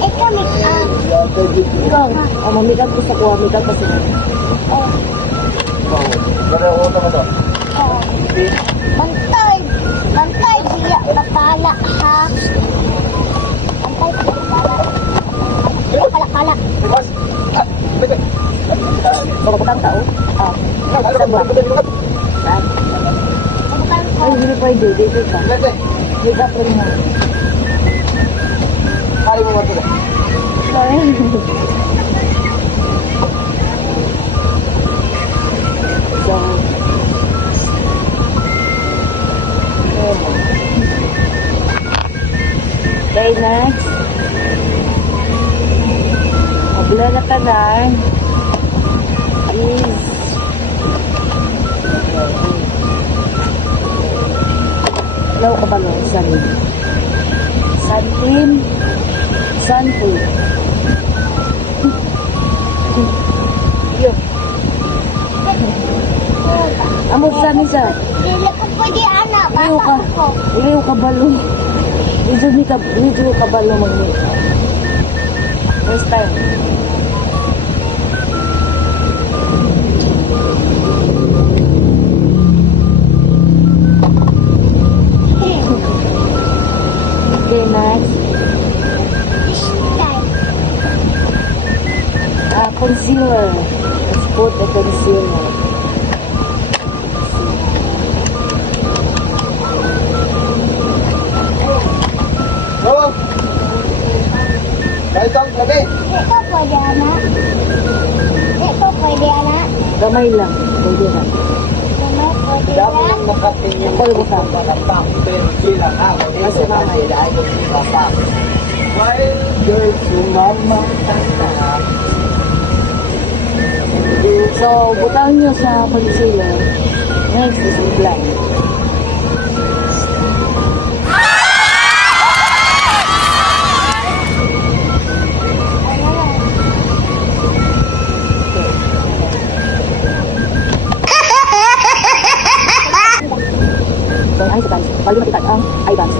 Ikaw, Ikaw, mamikap ko sa kuha, mikap kasi. Bantay. Bantay, biya, bakala, ha? Bantay, bakala. Kala-kala. Kapag tao? Saan ba? Saan? Ay, hindi pwede. Dito ka. Mikap rin mo. Kali mo ba ito? So, okay, next. Mabula na ka na. Is Law ka ba no? Santin. Santin. Yo. Amo sa misa. Dili ko pwede, anak. Ilaw ka. Bata ko. Ilaw ka balo. Medyo ka balo mag-meet. First time. Okay, next. This time. Concealer. Let's put the concealer. Oo. Dahil kang gabi. Ito pwede, anak. Ito pwede, anak. Gamay lang. Pwede na. Ito pwede, Dapat anak. nang makatingin Ako mo ka. Pagkakapang sila ka. Kasi mama. Sila ay kapang. While you're sumamantanda. So, butang nyo sa concealer. Next is blind. So, ang sa palo matitag ang eye bags.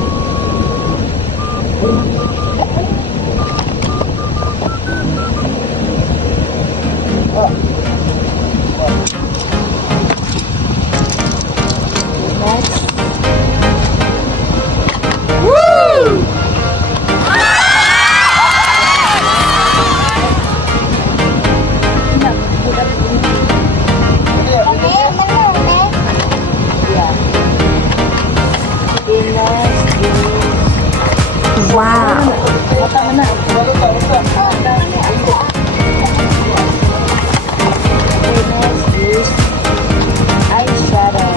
Next. Ano, ano, Yeah. Okay, next is... Wow. Mata mo na. Okay, next is eyeshadow.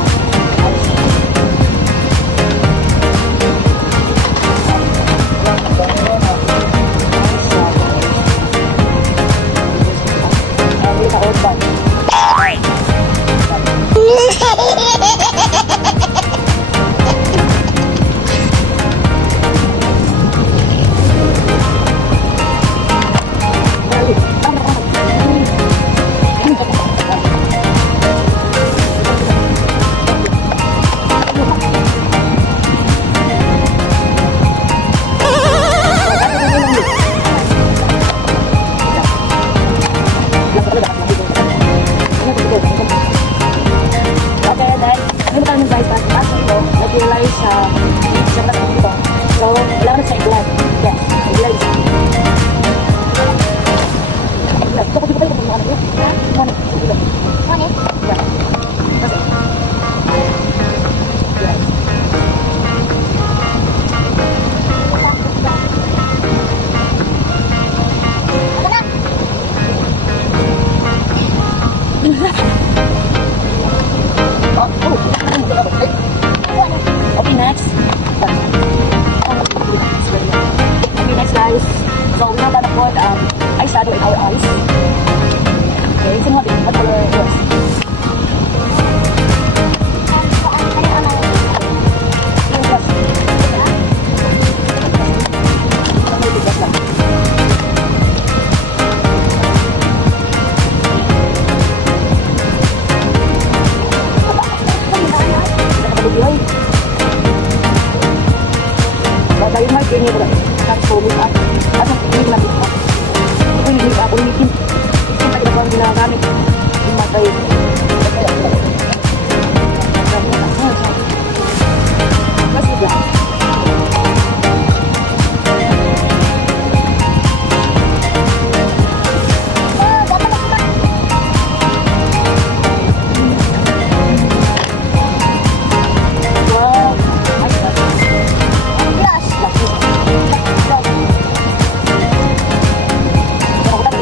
Okay, then, meron tayong guys, pasok ito, nag-realize sa tatlong ito. So, kailangan sa i-blend. Yes, i-blend siya. Ito kasi ba yung mga ano? Ano? Ano? Yeah. Kasi. Yes. Okay, next. Okay, next guys. So, we're gonna put eyeshadow in our eyes. Okay, so what color is? Yung brush. Yung brush lang. Nakapag-iway. Dahil may ganyan ko lang. Nakapag-iway.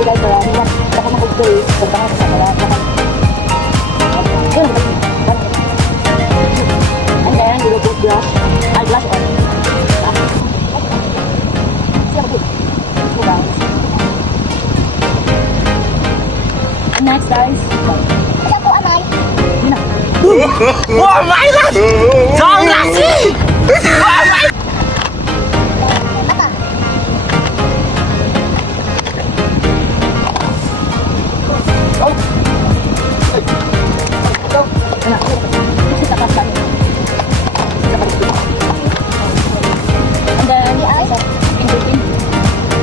Hindi guys, baka mag-update. Punta ka sa mga yun, and then we will put blush, eyelash on. Siya mag-put. Go guys. And next guys, Siya po, anay. yun na. Oh my god! Saan kasi? Mata. Ano? Kasi takas kami. And then, pindutin.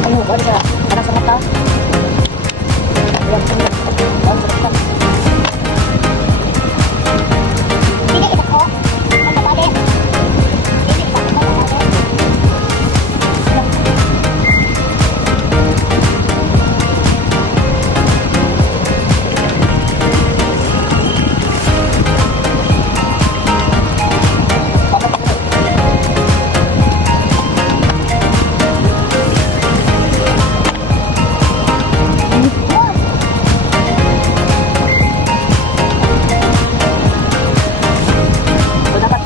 Ano, ano ka? Parang sa mata. Ayan, parang sa mata. Hindi ito ko. Ang kapali. Hindi ito ko. Ang kapali. So, dapat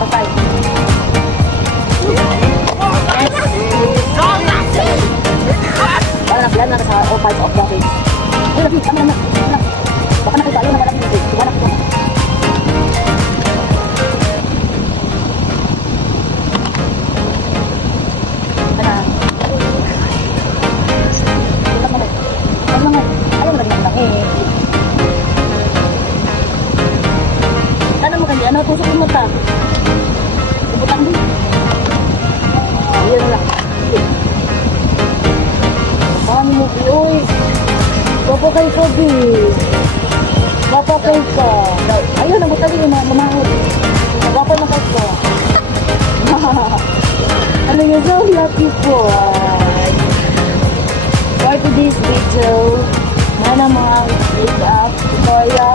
patay. Para nag-blend na sa all parts of the face. Ay, labi, tama na. Baka nakita yun na walang music. Iwanap ko. Kana. Ayaw na rin lang eh. Ano mo kanina? Ano tusok mo ta? Ibutang din. Ayan lang. Paano mo, uy? Papakay ka, B. Papakay ka. Ayun, nabutang din yung mga mamahod. Papakay ka. Ano yun? So lucky po. For today's video, mana mga make-up tutorial.